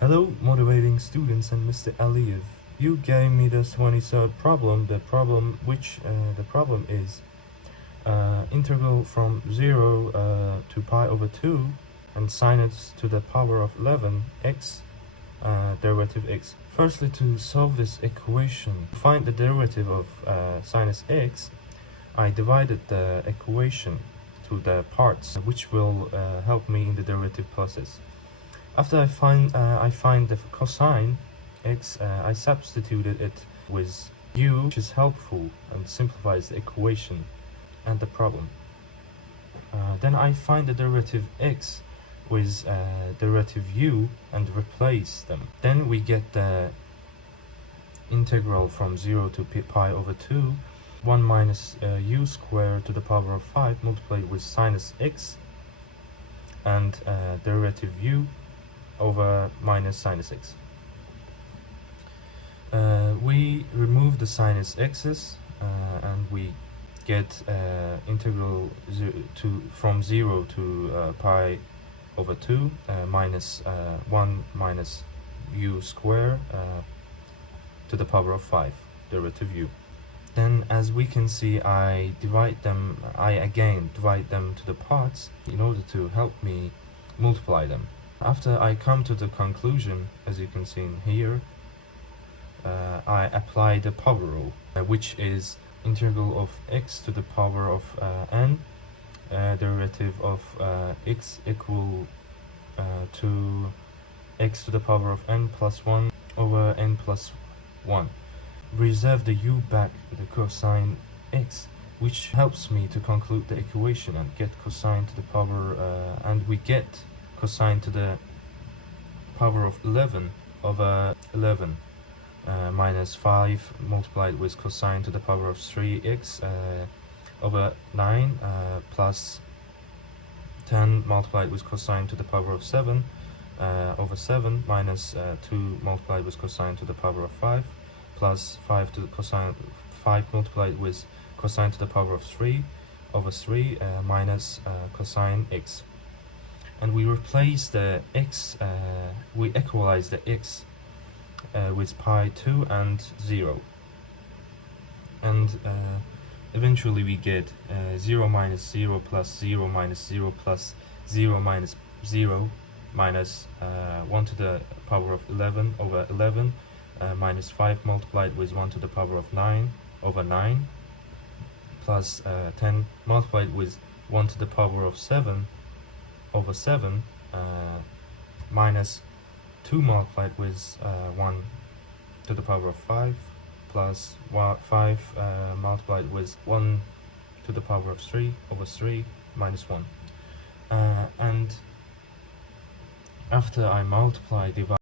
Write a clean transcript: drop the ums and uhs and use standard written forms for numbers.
Hello, motivating students and Mr. Aliyev. You gave me the 23rd problem. The problem is integral from 0 to pi over 2 and sin it to the power of 11 x derivative x. Firstly, to solve this equation, find the derivative of sinus x, I divided the equation to the parts, which will help me in the derivative process. After I find the cosine x, I substituted it with u, which is helpful and simplifies the equation and the problem. Then I find the derivative x with derivative u and replace them. Then we get the integral from 0 to pi over 2, 1 minus u squared to the power of 5 multiplied with sinus x and derivative u over minus sinus x. We remove the sinus x's and we get integral from 0 to pi over 2 minus 1 minus u squared to the power of 5 derivative u. Then, as we can see, I again divide them to the parts in order to help me multiply them. After I come to the conclusion, as you can see in here, I apply the power rule, which is integral of x to the power of n, derivative of x equal to x to the power of n plus 1 over n plus 1. Reserve the u back, the cosine x, which helps me to conclude the equation and get cosine to the power, and we get cosine to the power of 11 over 11 minus 5 multiplied with cosine to the power of 3x over 9 plus 10 multiplied with cosine to the power of 7 over 7 minus 2 multiplied with cosine to the power of 5 plus 5 to the cosine 5 multiplied with cosine to the power of 3 over 3 minus cosine x. And we replace the x, we equalize the x with pi 2 and 0. And eventually we get 0 minus 0 plus 0 minus 0 plus 0 minus 0 minus 1 to the power of 11 over 11 minus 5 multiplied with 1 to the power of 9 over 9 plus 10 multiplied with 1 to the power of 7 over 7 minus 2 multiplied with 1 to the power of 5 plus 5 multiplied with 1 to the power of 3 over 3 minus 1. And after I multiply, divide